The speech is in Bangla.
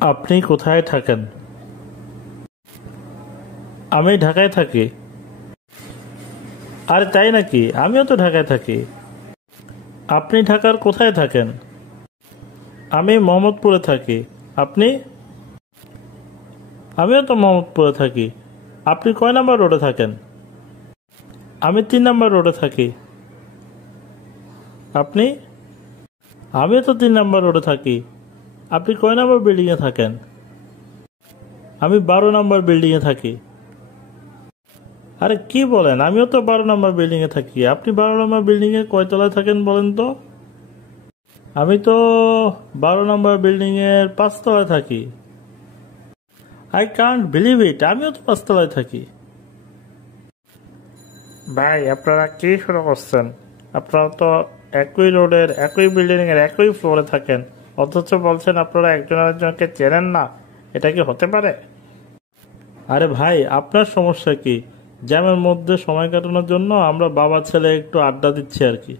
আপনি কোথায় থাকেন? আমি ঢাকায় থাকি। আরে তাই নাকি? আমিও তো ঢাকায় থাকি। আপনি ঢাকার কোথায় থাকেন? আমি মোহাম্মদপুরে থাকি। আপনি? আমিও তো মোহাম্মদপুরে থাকি। আপনি কয় নাম্বার রোডে থাকেন? আমি 3 নাম্বার রোডে থাকি। আপনি? আমিও তো 3 নাম্বার রোডে থাকি। আপনি কয় নাম্বার বিল্ডিংয়ে থাকেন? আমি 12 নাম্বার বিল্ডিংয়ে থাকি। আরে কি বলেন, আমিও তো 12 নাম্বার বিল্ডিংয়ে থাকি। আপনি 12 নাম্বার বিল্ডিংয়ে কয় তলায় থাকেন বলেন তো? আমি তো 12 নাম্বার বিল্ডিংয়ের 5 তলায় থাকি। আই কান্ট বিলিভ ইট, আমিও তো 5 তলায় থাকি। ভাই আপনারা কি শুরু করছেন? আপনারা তো একই রোডের একই বিল্ডিংয়ের একই ফ্লোরে থাকেন, অথচ বলছেন আপনারা একজন আরেকজনকে চেনেন না। এটা কি হতে পারে? আরে ভাই, আপনার সমস্যা কি? জ্যামের মধ্যে সময় কাটানোর জন্য আমরা বাবা ছেলে একটু আড্ডা দিচ্ছি আর কি।